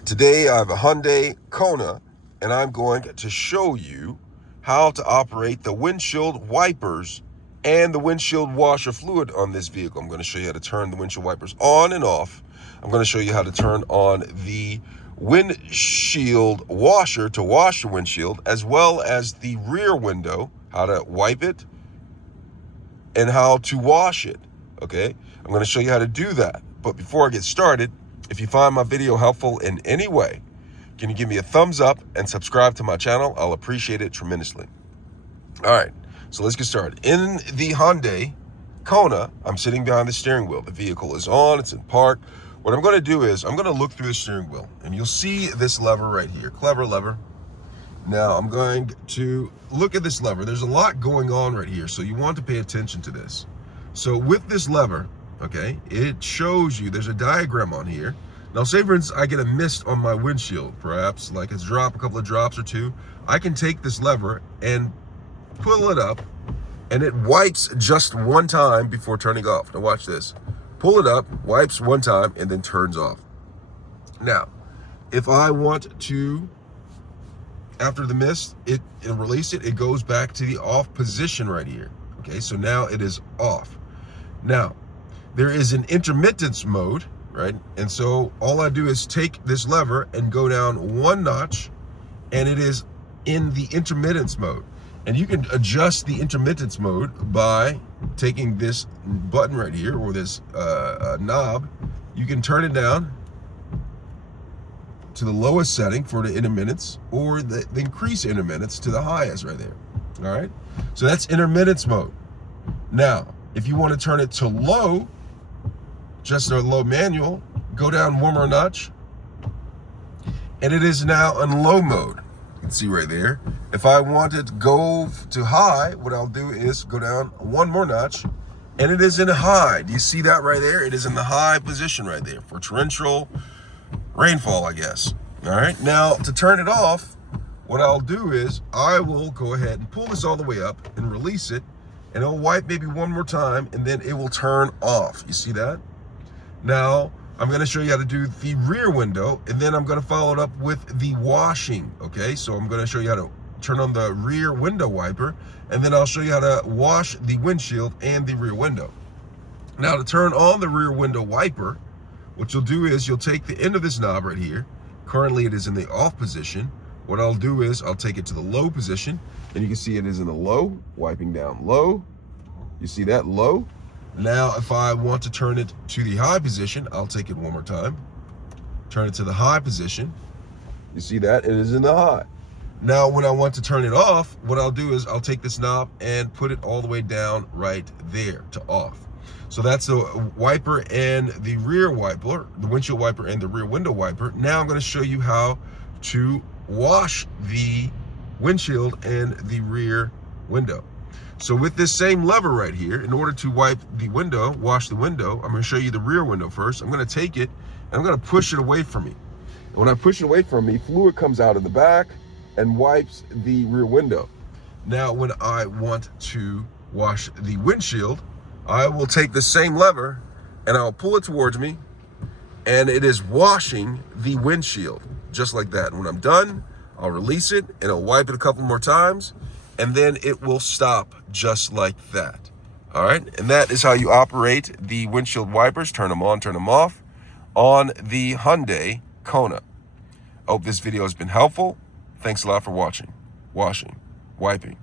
Today I have a Hyundai Kona and I'm going to show you how to operate the windshield wipers and the windshield washer fluid on this vehicle. I'm going to show you how to turn the windshield wipers on and off. I'm going to show you how to turn on the windshield washer to wash the windshield, as well as the rear window, how to wipe it and how to wash it. Okay, I'm going to show you how to do that. But before I get started, if you find my video helpful in any way, can you give me a thumbs up and subscribe to my channel? I'll appreciate it tremendously. All right, so let's get started. In the Hyundai Kona, I'm sitting behind the steering wheel. The vehicle is on, it's in park. What I'm going to do is I'm going to look through the steering wheel and you'll see this lever right here, clever lever. Now I'm going to look at this lever. There's a lot going on right here, so you want to pay attention to this. So with this lever, okay, it shows you, there's a diagram on here. Now say for instance, I get a mist on my windshield, perhaps like it's a couple of drops or two. I can take this lever and pull it up and it wipes just one time before turning off. Now watch this. Pull it up, wipes one time, and then turns off. Now, if I want to, after the mist, and release it, it goes back to the off position right here. Okay, so now it is off. Now, there is an intermittence mode, right? And so all I do is take this lever and go down one notch, and it is in the intermittence mode. And you can adjust the intermittence mode by taking this button right here, or this knob. You can turn it down to the lowest setting for the intermittence, or the increase intermittence to the highest right there. All right, so that's intermittence mode. Now, if you want to turn it to low, just a low manual, go down one more notch, and it is now in low mode. You can see right there. If I want it to go to high, what I'll do is go down one more notch, and it is in high. Do you see that right there? It is in the high position right there for torrential rainfall, I guess. All right, now to turn it off, what I'll do is I will go ahead and pull this all the way up and release it, and it'll wipe maybe one more time, and then it will turn off. You see that? Now I'm going to show you how to do the rear window, and then I'm going to follow it up with the washing. Okay, so I'm going to show you how to turn on the rear window wiper, and then I'll show you how to wash the windshield and the rear window. Now to turn on the rear window wiper, what you'll do is you'll take the end of this knob right here. Currently it is in the off position. What I'll do is I'll take it to the low position, and you can see it is in the low, wiping down low. You see that, low? Now if I want to turn it to the high position, I'll take it one more time. Turn it to the high position. You see that? It is in the high. Now when I want to turn it off, what I'll do is I'll take this knob and put it all the way down right there to off. So that's the wiper and the rear wiper, the windshield wiper and the rear window wiper. Now I'm going to show you how to wash the windshield and the rear window. So with this same lever right here, in order to wipe the window, wash the window, I'm going to show you the rear window first. I'm going to take it and I'm going to push it away from me. And when I push it away from me, fluid comes out of the back and wipes the rear window. Now when I want to wash the windshield, I will take the same lever and I'll pull it towards me, and it is washing the windshield just like that. And when I'm done, I'll release it and I'll wipe it a couple more times, and then it will stop just like that. All right, and that is how you operate the windshield wipers. Turn them on, turn them off on the Hyundai Kona. I hope this video has been helpful. Thanks a lot for watching, washing, wiping.